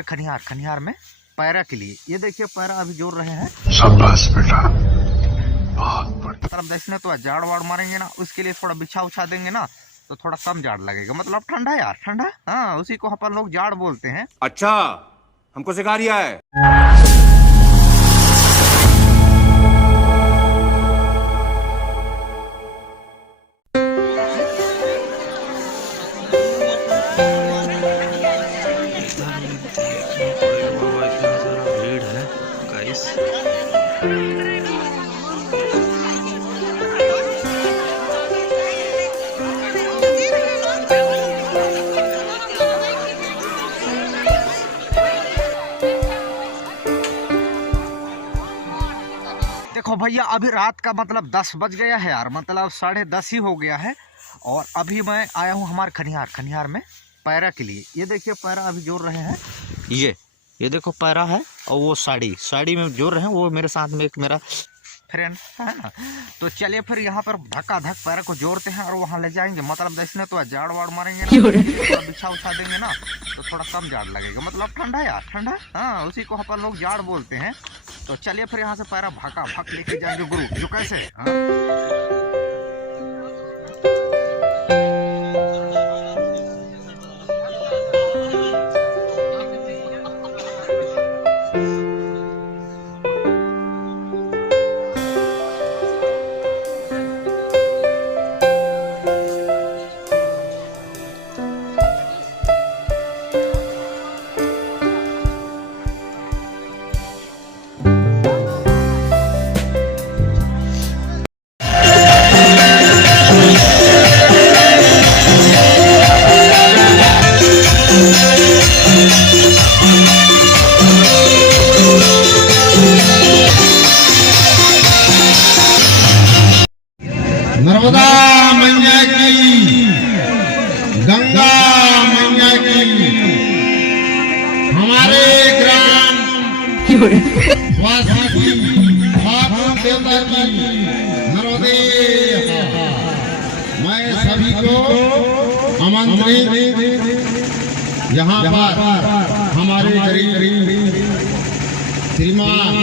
हमारे खनिहार खनिहार में पैरा के लिए। ये देखिए पैरा अभी जोड़ रहे हैं। शाबाश बेटा, बहुत बढ़िया। मतलब देखने तो जाड़ वाड़ मारेंगे ना, उसके लिए थोड़ा बिछा उछा देंगे ना तो थोड़ा कम जाड़ लगेगा। मतलब ठंडा यार, ठंडा। हाँ, उसी को अपन लोग जाड़ बोलते हैं। अच्छा, हमको सिखा रिया है। भीड़ है गाइस। देखो भैया, अभी रात का मतलब 10 बज गया है यार, मतलब 10:30 ही हो गया है। और अभी मैं आया हूँ हमारे खनिहार खनिहार में पैरा के लिए। ये देखिए पैरा अभी जोड़ रहे हैं। ये देखो पैरा है, और वो साड़ी में जोड़ रहे हैं। वो मेरे साथ में एक मेरा फ्रेंड है ना। तो चलिए फिर यहाँ पर धक्का धक पैरा को जोड़ते हैं और वहाँ ले जाएंगे। मतलब इसने तो जाड़ वाड़ मारेंगे ना, थोड़ा बिछा उछा देंगे ना तो थोड़ा कम जाड़ लगेगा। मतलब ठंडा यार, ठंडा। हाँ, उसी को अपन लोग जाड़ बोलते हैं। तो चलिए फिर यहाँ से पैरा भका भक लेके जाएंगे गुरु। जो कैसे नर्मदा मैया की, गंगा मैया की, हमारे ग्राम वासी की, ठाकुर देवता की नर्मदे। मैं सभी को आमंत्रित यहाँ पर हमारे गरीब श्रीमान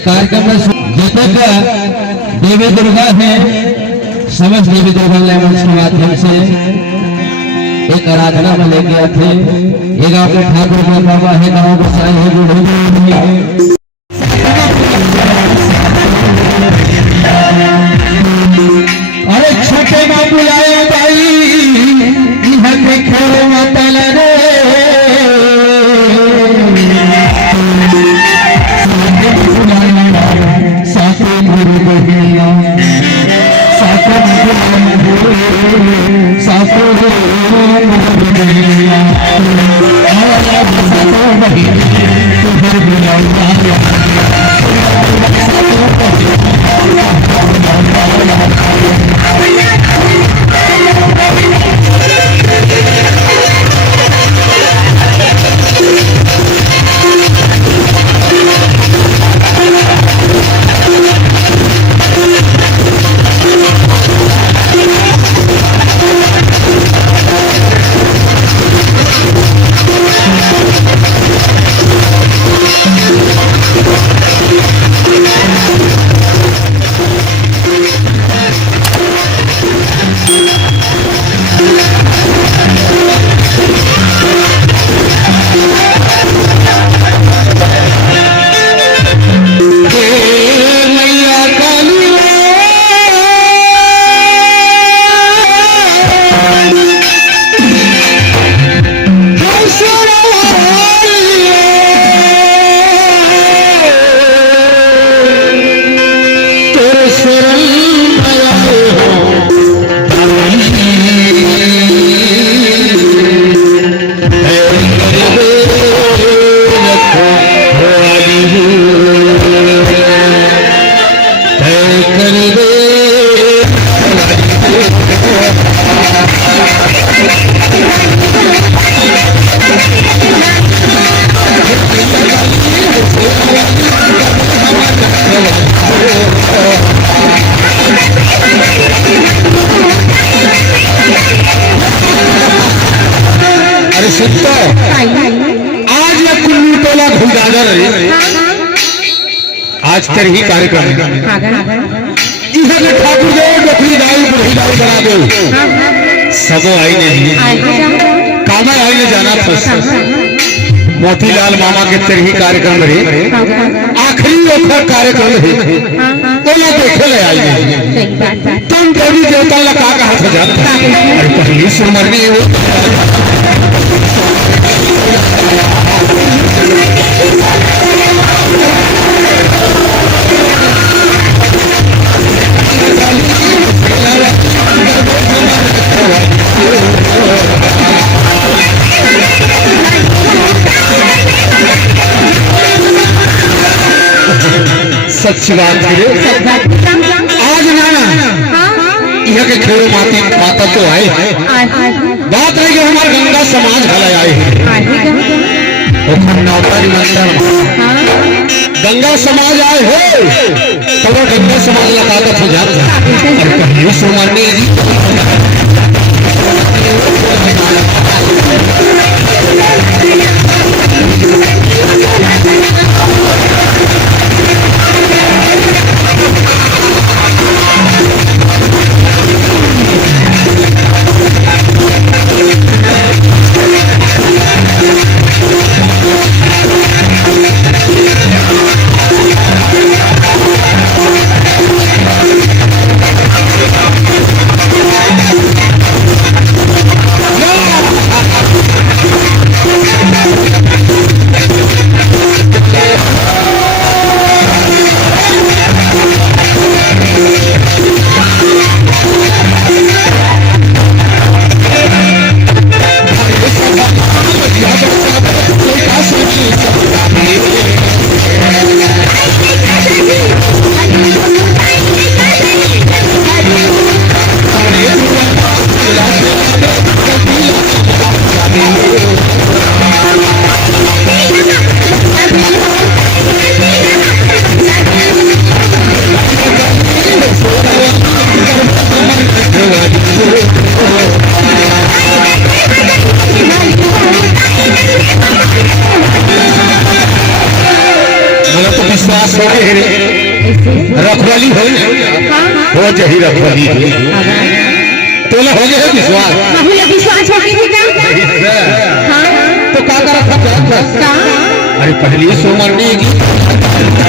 कार्यक्रम में जितने देवी दुर्गा है, समस्त देवी दुर्गा के माध्यम से एक आराधना में लेके आए थे। ये गाँव के ठाकुर बाबा है, गाँव गोसाई है, जो अरे छोटे बाबू बुलाए भाई खेलो मतल रे साथ गुरु बहिया साथ आज कर ही कार्यक्रम ठाकुर देव बकरी दाई बुढ़ी दाई बना दो सबो आई नहीं कामा आई ने जाना मोतीलाल मामा के तरही कार्यक्रम रे आखिरी ओखर कार्यक्रम है तो ये देखे ले आई तुम देवी देवता लगा का हाथ जाता अरे पहली से मरनी हो सच्ची बात है आज नाना यह के खेल माता तो आए बात है कि हमारे गंगा समाज भले आए हैं गंगा समाज आए हो तो वो गंगा समाज लगाता हो जाता है सोमारनी रखवाली हो जही रखवाली तोला हो गया विश्वास विश्वास हो गया तो का रखा अरे पहली सोमरनी की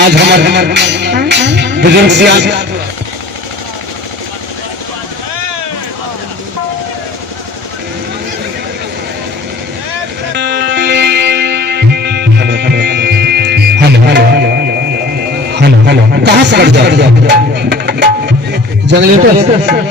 आज हमारे बुजुर्ग से हेलो कहाँ से जनरेटर